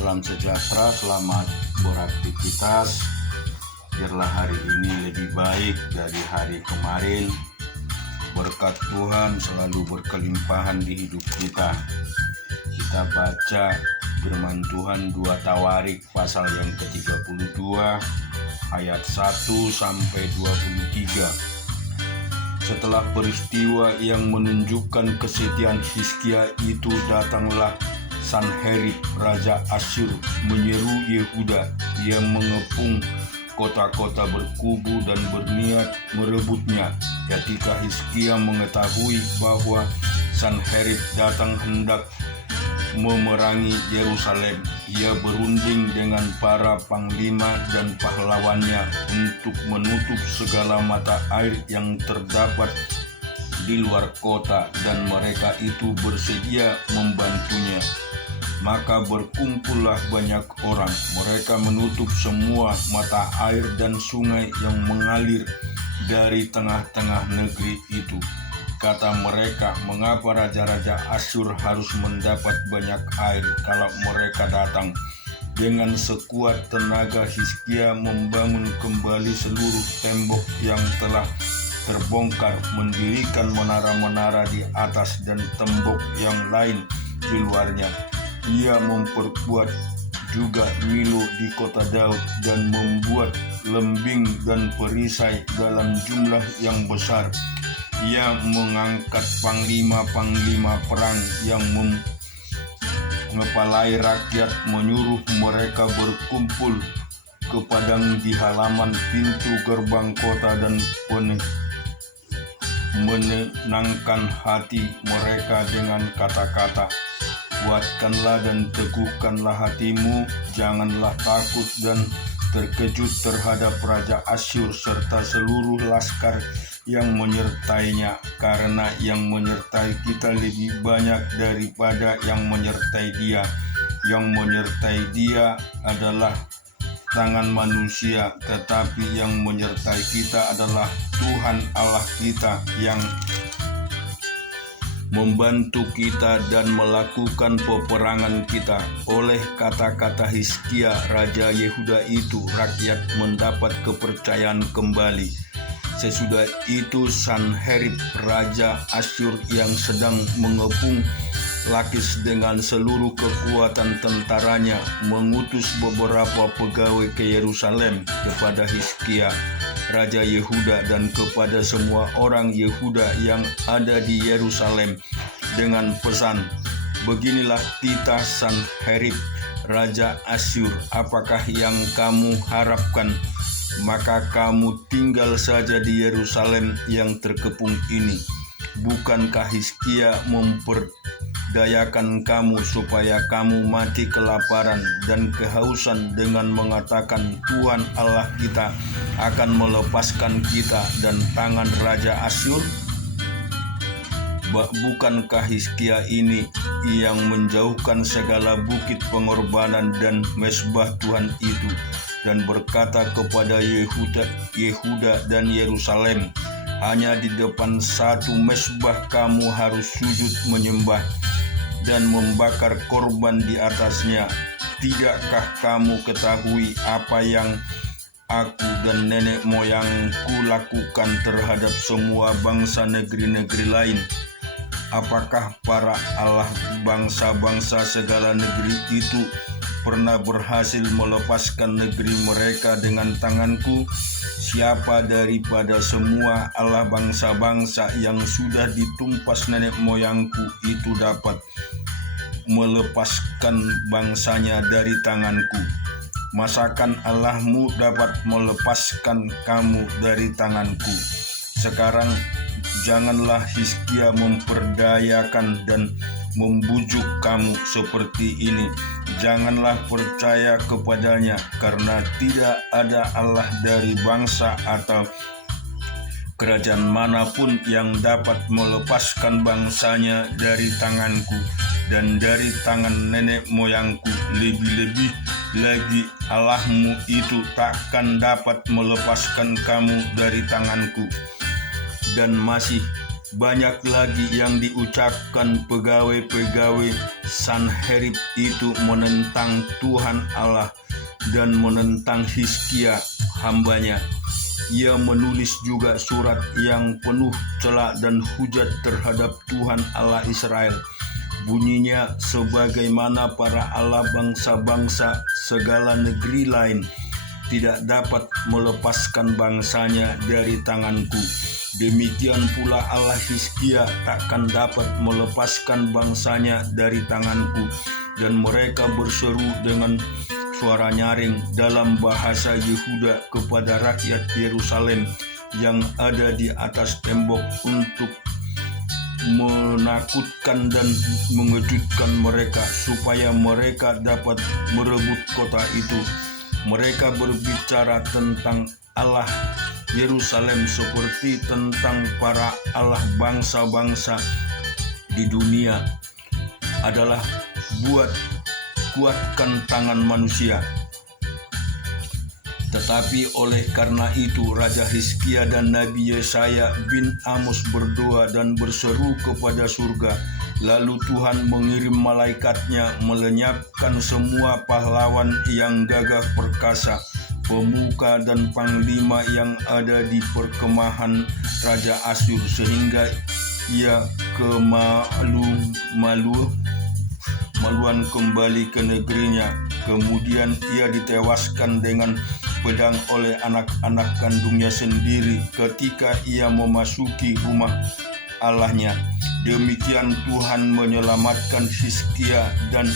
Salam sejahtera, selamat beraktivitas. Biarlah hari ini lebih baik dari hari kemarin. Berkat Tuhan selalu berkelimpahan di hidup kita. Kita baca firman Tuhan 2 Tawarik pasal yang ke-32 ayat 1 sampai 23. Setelah peristiwa yang menunjukkan kesetiaan Hizkia itu, datanglah Sanherib Raja Asyur menyeru Yehuda. Dia mengepung kota-kota berkubu dan berniat merebutnya. Ketika Hizkia mengetahui bahwa Sanherib datang hendak memerangi Yerusalem, ia berunding dengan para panglima dan pahlawannya untuk menutup segala mata air yang terdapat di luar kota, dan mereka itu bersedia membantunya. Maka berkumpullah banyak orang. Mereka menutup semua mata air dan sungai yang mengalir dari tengah-tengah negeri itu. Kata mereka, mengapa raja-raja Asyur harus mendapat banyak air kalau mereka datang? Dengan sekuat tenaga Hizkia membangun kembali seluruh tembok yang telah terbongkar, mendirikan menara-menara di atas dan tembok yang lain di luarnya. Ia memperkuat juga Milo di kota Daud dan membuat lembing dan perisai dalam jumlah yang besar. Ia mengangkat panglima-panglima perang yang mengepalai rakyat, menyuruh mereka berkumpul ke padang di halaman pintu gerbang kota dan menenangkan hati mereka dengan kata-kata, "Kuatkanlah dan teguhkanlah hatimu, janganlah takut dan terkejut terhadap Raja Asyur serta seluruh laskar yang menyertainya, karena yang menyertai kita lebih banyak daripada yang menyertai dia. Yang menyertai dia adalah tangan manusia, tetapi yang menyertai kita adalah Tuhan Allah kita yang membantu kita dan melakukan peperangan kita." Oleh kata-kata Hizkia Raja Yehuda itu, rakyat mendapat kepercayaan kembali. Sesudah itu Sanherib Raja Asyur yang sedang mengepung Lakis dengan seluruh kekuatan tentaranya mengutus beberapa pegawai ke Yerusalem kepada Hizkia Raja Yehuda dan kepada semua orang Yehuda yang ada di Yerusalem dengan pesan, "Beginilah titah Sanherib Raja Asyur, apakah yang kamu harapkan? Maka kamu tinggal saja di Yerusalem yang terkepung ini. Bukankah Hizkia memperdayakan kamu supaya kamu mati kelaparan dan kehausan dengan mengatakan, Tuhan Allah kita akan melepaskan kita dan tangan Raja Asyur? Bukankah Hizkia ini yang menjauhkan segala bukit pengorbanan dan mezbah Tuhan itu, dan berkata kepada Yehuda dan Yerusalem, hanya di depan satu mezbah kamu harus sujud menyembah dan membakar korban di atasnya. Tidakkah kamu ketahui apa yang aku dan nenek moyangku lakukan terhadap semua bangsa negeri-negeri lain? Apakah para allah bangsa-bangsa segala negeri itu pernah berhasil melepaskan negeri mereka dengan tanganku? Siapa daripada semua allah bangsa-bangsa yang sudah ditumpas nenek moyangku itu dapat melepaskan bangsanya dari tanganku? Masakan Allahmu dapat melepaskan kamu dari tanganku? Sekarang janganlah Hizkia memperdayakan dan membujuk kamu seperti ini. Janganlah percaya kepadanya, karena tidak ada Allah dari bangsa atau kerajaan manapun yang dapat melepaskan bangsanya dari tanganku dan dari tangan nenek moyangku. Lebih-lebih lagi Allahmu itu takkan dapat melepaskan kamu dari tanganku. Dan masih Banyak lagi yang diucapkan pegawai-pegawai Sanherib itu menentang Tuhan Allah dan menentang Hizkia hambanya. Ia menulis juga surat yang penuh cela dan hujat terhadap Tuhan Allah Israel. Bunyinya, sebagaimana para Allah bangsa-bangsa segala negeri lain tidak dapat melepaskan bangsanya dari tanganku, demikian pula Allah Hizkia takkan dapat melepaskan bangsanya dari tanganku. Dan mereka berseru dengan suara nyaring dalam bahasa Yehuda kepada rakyat Yerusalem yang ada di atas tembok untuk menakutkan dan mengejutkan mereka supaya mereka dapat merebut kota itu. Mereka berbicara tentang Allah Yerusalem seperti tentang para Allah bangsa-bangsa di dunia adalah kuatkan tangan manusia. Tetapi oleh karena itu Raja Hizkia dan Nabi Yesaya bin Amos berdoa dan berseru kepada surga. Lalu Tuhan mengirim malaikatnya melenyapkan semua pahlawan yang gagah perkasa, pemuka dan panglima yang ada di perkemahan Raja Asyur, sehingga ia maluan kembali ke negerinya. Kemudian ia ditewaskan dengan pedang oleh anak-anak kandungnya sendiri ketika ia memasuki rumah Allahnya. Demikian Tuhan menyelamatkan Hizkia dan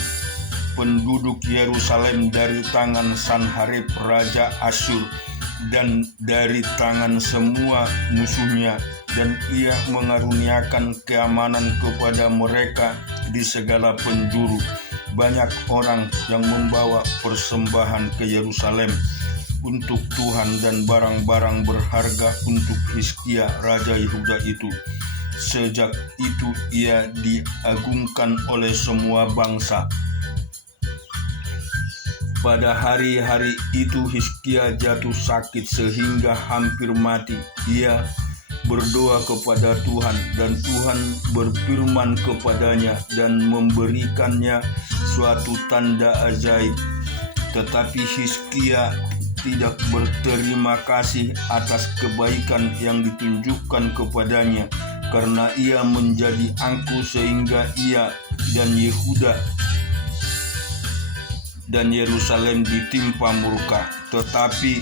penduduk Yerusalem dari tangan Sanherib Raja Asyur dan dari tangan semua musuhnya, dan ia mengaruniakan keamanan kepada mereka di segala penjuru. Banyak orang yang membawa persembahan ke Yerusalem untuk Tuhan dan barang-barang berharga untuk Hizkia Raja Yehuda itu. Sejak itu ia diagungkan oleh semua bangsa. Pada hari-hari itu Hizkia jatuh sakit sehingga hampir mati. Ia berdoa kepada Tuhan dan Tuhan berfirman kepadanya dan memberikannya suatu tanda ajaib. Tetapi Hizkia tidak berterima kasih atas kebaikan yang ditunjukkan kepadanya, karena ia menjadi angkuh sehingga ia dan Yehuda dan Yerusalem ditimpa murka. Tetapi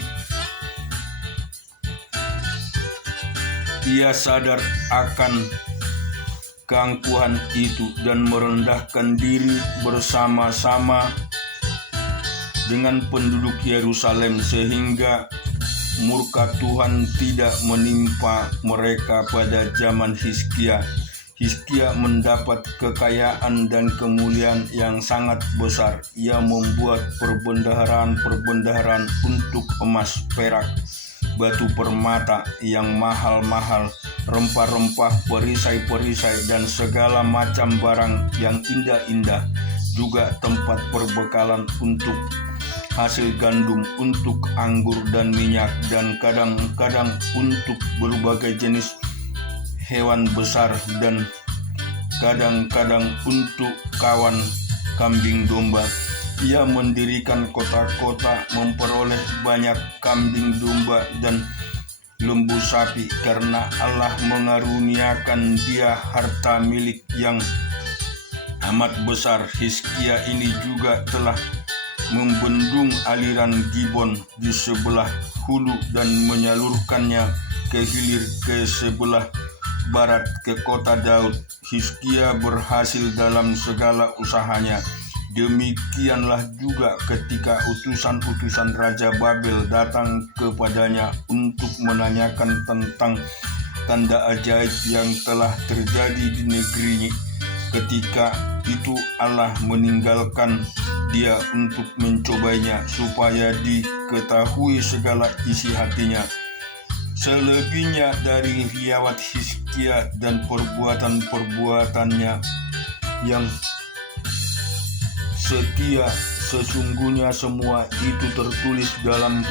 ia sadar akan keangkuhan itu dan merendahkan diri bersama-sama dengan penduduk Yerusalem, sehingga murka Tuhan tidak menimpa mereka pada zaman Hizkia. Hizkia mendapat kekayaan dan kemuliaan yang sangat besar. Ia membuat perbendaharaan untuk emas, perak, batu permata yang mahal-mahal, rempah-rempah, perisai-perisai, dan segala macam barang yang indah-indah. Juga tempat perbekalan untuk hasil gandum, untuk anggur dan minyak, dan kadang-kadang untuk berbagai jenis hewan besar, dan kadang-kadang untuk kawan kambing domba. Ia mendirikan kota-kota, memperoleh banyak kambing domba dan lembu sapi, karena Allah mengaruniakan dia harta milik yang amat besar. Hizkia ini juga telah membendung aliran Gibon di sebelah hulu dan menyalurkannya ke hilir ke sebelah barat ke kota Daud. Hizkia berhasil dalam segala usahanya. Demikianlah juga ketika utusan-utusan Raja Babel datang kepadanya untuk menanyakan tentang tanda ajaib yang telah terjadi di negerinya. Ketika itu Allah meninggalkan dia untuk mencobanya, supaya diketahui segala isi hatinya. Selebihnya dari riwayat Hizkia dan perbuatan-perbuatannya yang setia, sesungguhnya semua itu tertulis dalam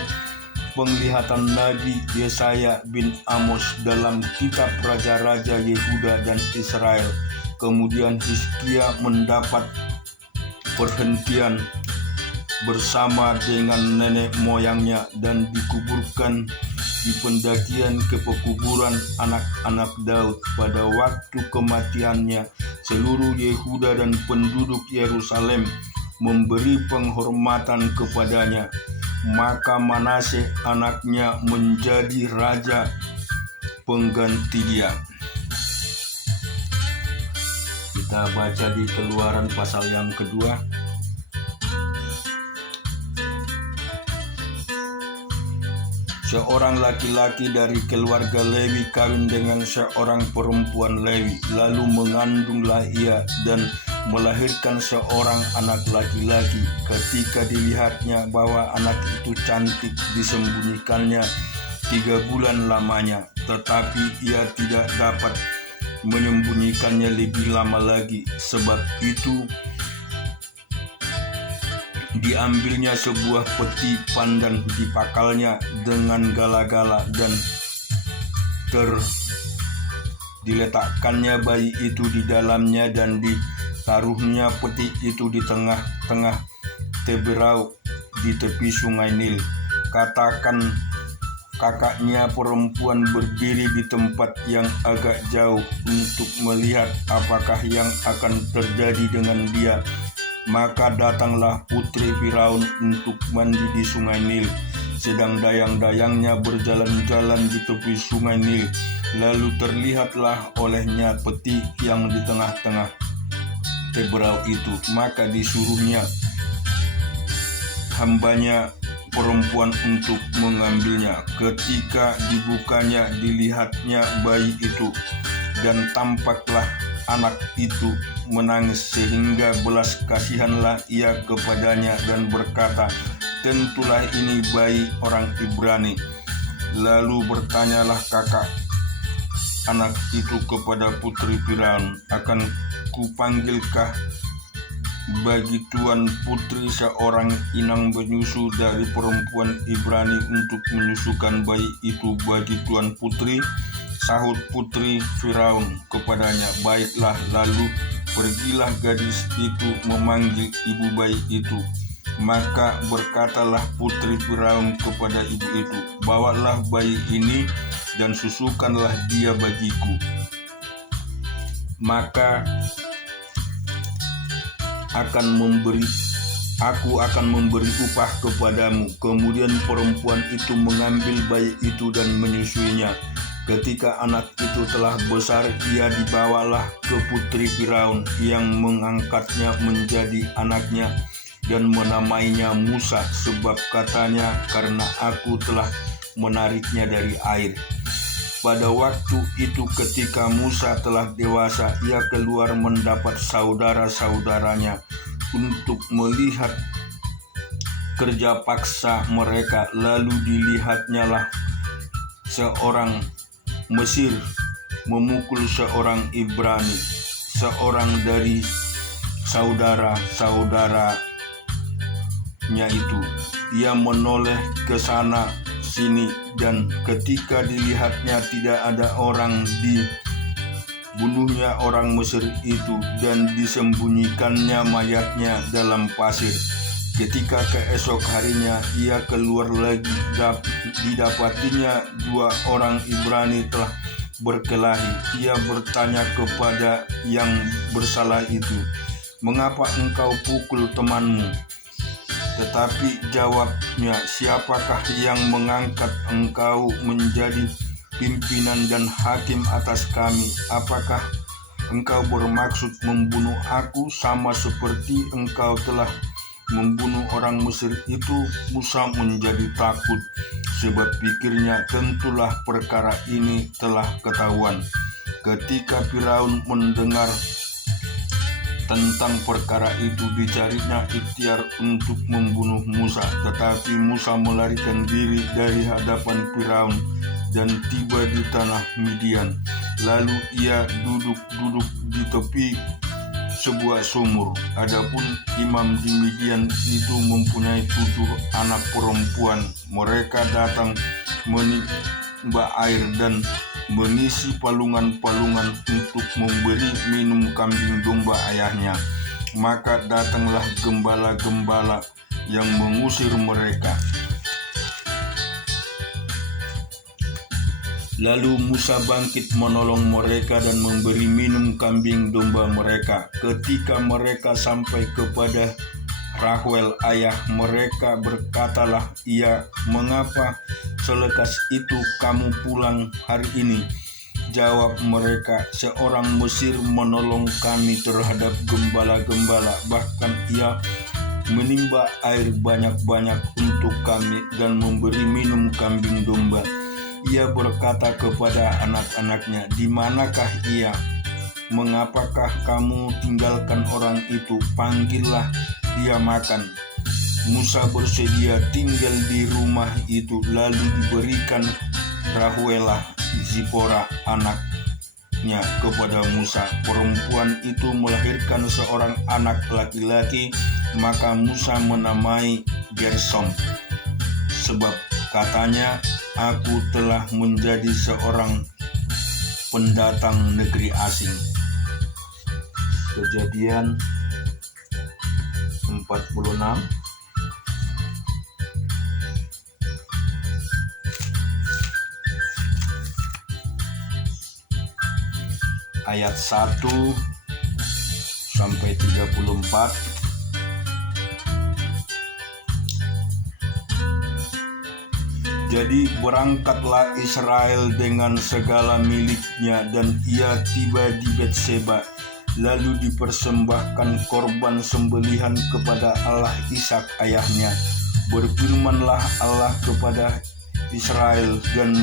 penglihatan Nabi Yesaya bin Amos dalam kitab Raja-Raja Yehuda dan Israel. Kemudian Hizkia mendapat perhentian bersama dengan nenek moyangnya dan dikuburkan di pendakian ke pekuburan anak-anak Daud. Pada waktu kematiannya, seluruh Yehuda dan penduduk Yerusalem memberi penghormatan kepadanya. Maka Manasye anaknya menjadi raja pengganti dia. Kita baca di Keluaran pasal yang kedua. Seorang laki-laki dari keluarga Lewi kawin dengan seorang perempuan Lewi, lalu mengandunglah ia dan melahirkan seorang anak laki-laki. Ketika dilihatnya bahwa anak itu cantik, disembunyikannya 3 bulan lamanya, tetapi ia tidak dapat menyembunyikannya lebih lama lagi. Sebab itu diambilnya sebuah peti pandan, dipakalnya dengan gala-gala dan diletakkannya bayi itu di dalamnya, dan ditaruhnya peti itu di tengah-tengah teberau di tepi sungai Nil. Katakan kakaknya perempuan berdiri di tempat yang agak jauh untuk melihat apakah yang akan terjadi dengan dia. Maka datanglah putri Firaun untuk mandi di sungai Nil, sedang dayang-dayangnya berjalan-jalan di tepi sungai Nil. Lalu terlihatlah olehnya peti yang di tengah-tengah teberau itu. Maka disuruhnya hambanya perempuan untuk mengambilnya. Ketika dibukanya, dilihatnya bayi itu, dan tampaklah anak itu menangis, sehingga belas kasihanlah ia kepadanya dan berkata, tentulah ini bayi orang Ibrani. Lalu bertanyalah kakak anak itu kepada putri Firaun, akan kupanggilkah bagi tuan putri seorang inang menyusu dari perempuan Ibrani untuk menyusukan bayi itu bagi tuan putri? Sahut putri Firaun kepadanya, baiklah. Lalu pergilah gadis itu memanggil ibu bayi itu. Maka berkatalah putri Firaun kepada ibu itu, bawalah bayi ini dan susukanlah dia bagiku. Maka aku akan memberi upah kepadamu. Kemudian perempuan itu mengambil bayi itu dan menyusuinya. Ketika anak itu telah besar, ia dibawalah ke putri Firaun, yang mengangkatnya menjadi anaknya dan menamainya Musa, sebab katanya, karena aku telah menariknya dari air. Pada waktu itu ketika Musa telah dewasa, ia keluar mendapat saudara-saudaranya untuk melihat kerja paksa mereka. Lalu dilihatnya lah seorang Mesir memukul seorang Ibrani, seorang dari saudara-saudaranya itu. Ia menoleh ke sana sini, dan ketika dilihatnya tidak ada orang, dibunuhnya orang Mesir itu dan disembunyikannya mayatnya dalam pasir. Ketika keesok harinya ia keluar lagi, didapatinya 2 orang Ibrani telah berkelahi. Ia bertanya kepada yang bersalah itu, mengapa engkau pukul temanmu? Tetapi jawabnya, siapakah yang mengangkat engkau menjadi pimpinan dan hakim atas kami? Apakah engkau bermaksud membunuh aku sama seperti engkau telah membunuh orang Mesir itu? Musa menjadi takut, sebab pikirnya, tentulah perkara ini telah ketahuan. Ketika Firaun mendengar tentang perkara itu, dicarinya ikhtiar untuk membunuh Musa. Tetapi Musa melarikan diri dari hadapan Firaun dan tiba di tanah Midian. Lalu ia duduk di tepi sebuah sumur. Adapun imam di Midian itu mempunyai 7 anak perempuan. Mereka datang menimba air dan mengisi palungan-palungan untuk memberi minum kambing domba ayahnya. Maka datanglah gembala-gembala yang mengusir mereka. Lalu Musa bangkit menolong mereka dan memberi minum kambing domba mereka. Ketika mereka sampai kepada Rahuel ayah mereka, berkatalah ia, "Mengapa selekas itu kamu pulang hari ini?" Jawab mereka, "Seorang Mesir menolong kami terhadap gembala-gembala, bahkan ia menimba air banyak-banyak untuk kami dan memberi minum kambing domba." Ia berkata kepada anak-anaknya, "Di manakah ia? Mengapakah kamu tinggalkan orang itu? Panggillah dia makan." Musa bersedia tinggal di rumah itu, lalu diberikan Rahuelah Zipora anaknya kepada Musa. Perempuan itu melahirkan seorang anak laki-laki, maka Musa menamai Gersom, sebab katanya, "Aku telah menjadi seorang pendatang negeri asing." Kejadian 46 ayat 1 sampai 34. Jadi berangkatlah Israel dengan segala miliknya, dan ia tiba di Betseba. Lalu dipersembahkan korban sembelihan kepada Allah Ishak ayahnya. Berfirmanlah Allah kepada Israel dan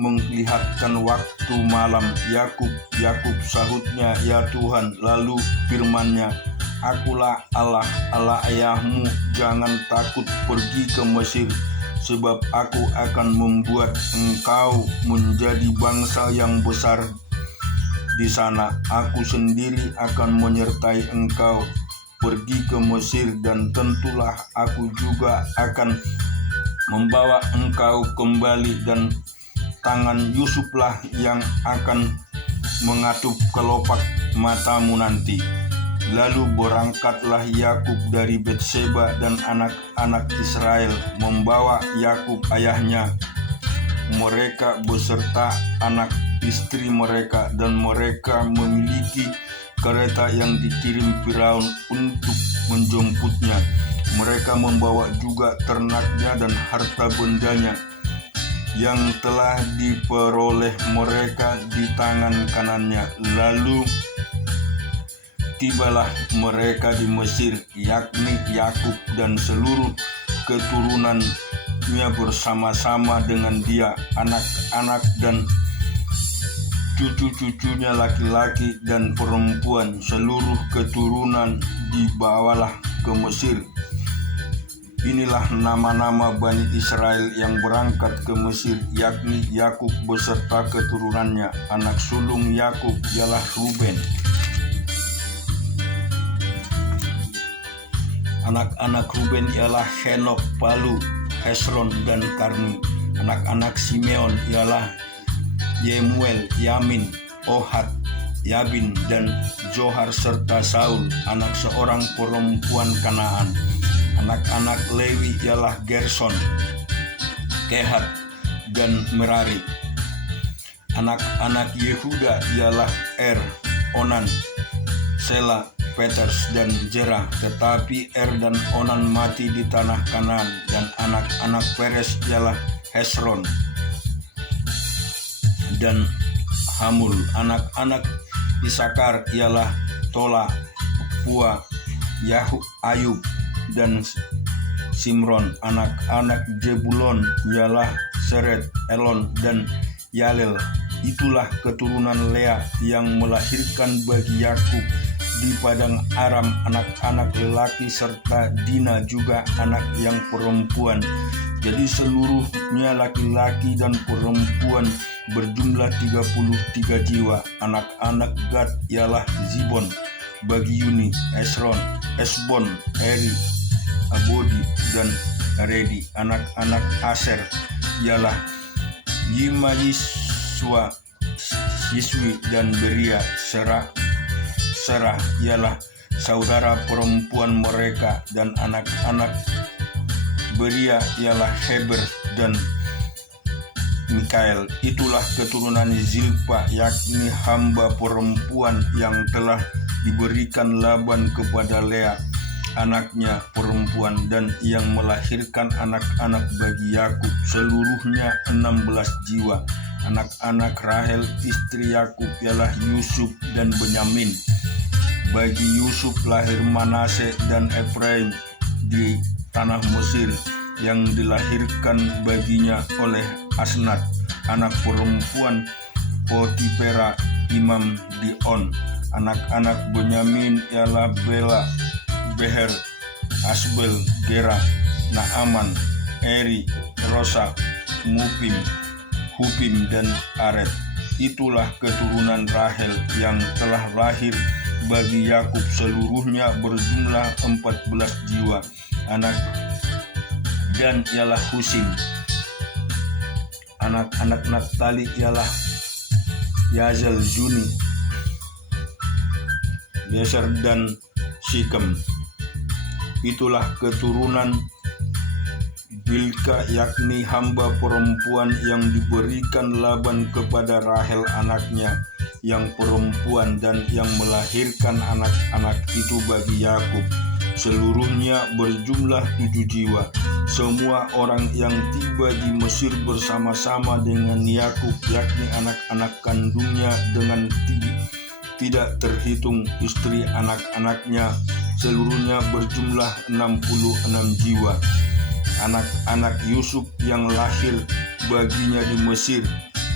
melihatkan waktu malam. "Yakub, Yakub," sahutnya, "Ya Tuhan." Lalu firman-Nya, "Akulah Allah, Allah ayahmu. Jangan takut pergi ke Mesir, sebab aku akan membuat engkau menjadi bangsa yang besar di sana. Aku sendiri akan menyertai engkau pergi ke Mesir, dan tentulah aku juga akan membawa engkau kembali, dan tangan Yusuflah yang akan mengatup kelopak matamu nanti." Lalu berangkatlah Yakub dari Betseba dan anak-anak Israel membawa Yakub ayahnya, mereka beserta anak istri mereka, dan mereka memiliki kereta yang dikirim Firaun untuk menjemputnya. Mereka membawa juga ternaknya dan harta bendanya yang telah diperoleh mereka di tangan kanannya. Lalu tibalah mereka di Mesir, yakni Yakub dan seluruh keturunannya bersama-sama dengan dia, anak-anak dan cucu-cucunya laki-laki dan perempuan, seluruh keturunan dibawalah ke Mesir. Inilah nama-nama Bani Israel yang berangkat ke Mesir, yakni Yakub beserta keturunannya. Anak sulung Yakub ialah Ruben. Anak-anak Ruben ialah Henok, Palu, Hesron, dan Karmi. Anak-anak Simeon ialah Yemuel, Yamin, Ohad, Yabin, dan Zohar serta Saul, anak seorang perempuan Kanaan. Anak-anak Lewi ialah Gerson, Kehat, dan Merari. Anak-anak Yehuda ialah Onan, Sela, Peters, dan Jerah. Tetapi dan Onan mati di tanah Kanaan. Dan anak-anak Peres ialah Hesron dan Hamul. Anak-anak Isakar ialah Tola, Pua, Ayub, dan Simron. Anak-anak Jebulon ialah Seret, Elon, dan Yalel. Itulah keturunan Lea yang melahirkan bagi Yakub di padang Aram anak-anak lelaki serta Dina juga anak yang perempuan. Jadi seluruhnya laki-laki dan perempuan berjumlah 33 jiwa. Anak-anak Gad ialah Zibon, Bagiuni, Esbon, Eri, Abodi, dan Aredi. Anak-anak Aser ialah Yima, Yiswi, dan Beria. Serah ialah saudara perempuan mereka, dan anak-anak Beria ialah Heber dan Mikael. Itulah keturunan Zilpa, yakni hamba perempuan yang telah diberikan Laban kepada Lea, anaknya perempuan, dan yang melahirkan anak-anak bagi Yakub, seluruhnya 16 jiwa. Anak-anak Rahel istri Yakub ialah Yusuf dan Benyamin. Bagi Yusuf lahir Manase dan Efraim di tanah Mesir, yang dilahirkan baginya oleh Asnat, anak perempuan Potifera, imam di On. Anak-anak Benyamin ialah Bela, Beher, Asbel, Gera, Naaman, Eri, Rosa, Hupim, dan Aret. Itulah keturunan Rahel yang telah lahir bagi Yakub, seluruhnya berjumlah 14 jiwa. Anak Dan ialah Husim. Anak-anak Naftali ialah Yazel, Zuni, Yeser, dan Sikem. Itulah keturunan Bilka, yakni hamba perempuan yang diberikan Laban kepada Rahel anaknya yang perempuan, dan yang melahirkan anak-anak itu bagi Yakub, seluruhnya berjumlah 7 jiwa. Semua orang yang tiba di Mesir bersama-sama dengan Yakub, yakni anak-anak kandungnya dengan tidak terhitung istri anak-anaknya, seluruhnya berjumlah 66 jiwa. Anak-anak Yusuf yang lahir baginya di Mesir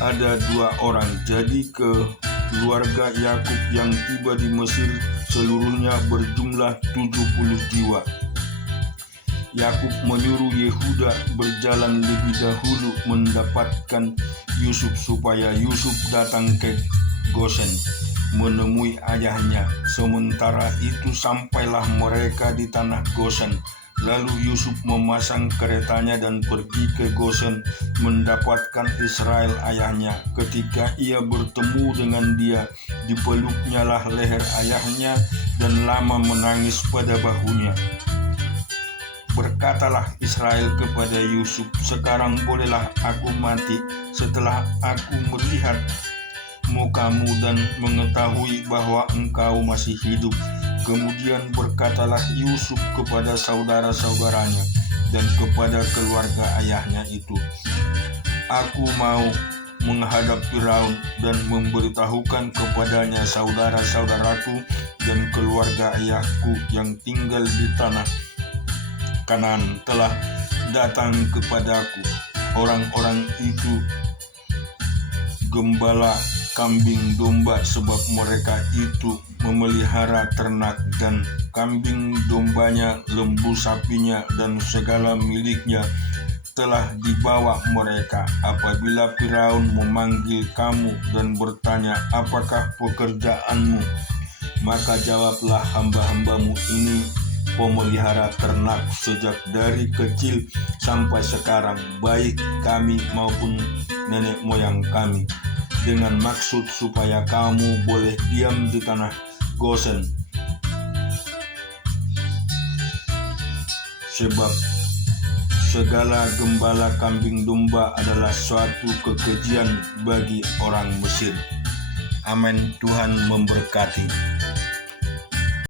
ada 2 orang. Jadi keluarga Yakub yang tiba di Mesir seluruhnya berjumlah 70 jiwa. Yakub menyuruh Yehuda berjalan lebih dahulu mendapatkan Yusuf, supaya Yusuf datang ke Gosen menemui ayahnya. Sementara itu sampailah mereka di tanah Gosen. Lalu Yusuf memasang keretanya dan pergi ke Gosen mendapatkan Israel ayahnya. Ketika ia bertemu dengan dia, dipeluknyalah leher ayahnya dan lama menangis pada bahunya. Berkatalah Israel kepada Yusuf, "Sekarang bolehlah aku mati setelah aku melihat mukamu dan mengetahui bahwa engkau masih hidup." Kemudian berkatalah Yusuf kepada saudara-saudaranya dan kepada keluarga ayahnya itu, "Aku mau menghadap Firaun dan memberitahukan kepadanya saudara-saudaraku dan keluarga ayahku yang tinggal di tanah Kanaan telah datang kepadaku. Orang-orang itu gembala kambing domba, sebab mereka itu memelihara ternak, dan kambing dombanya, lembu sapinya, dan segala miliknya telah dibawa mereka. Apabila Firaun memanggil kamu dan bertanya, 'Apakah pekerjaanmu?' maka jawablah, 'Hamba-hambamu ini pemelihara ternak sejak dari kecil sampai sekarang, baik kami maupun nenek moyang kami, dengan maksud supaya kamu boleh diam di tanah Gosen. Sebab segala gembala kambing domba adalah suatu kekejian bagi orang Mesir." Amin. Tuhan memberkati.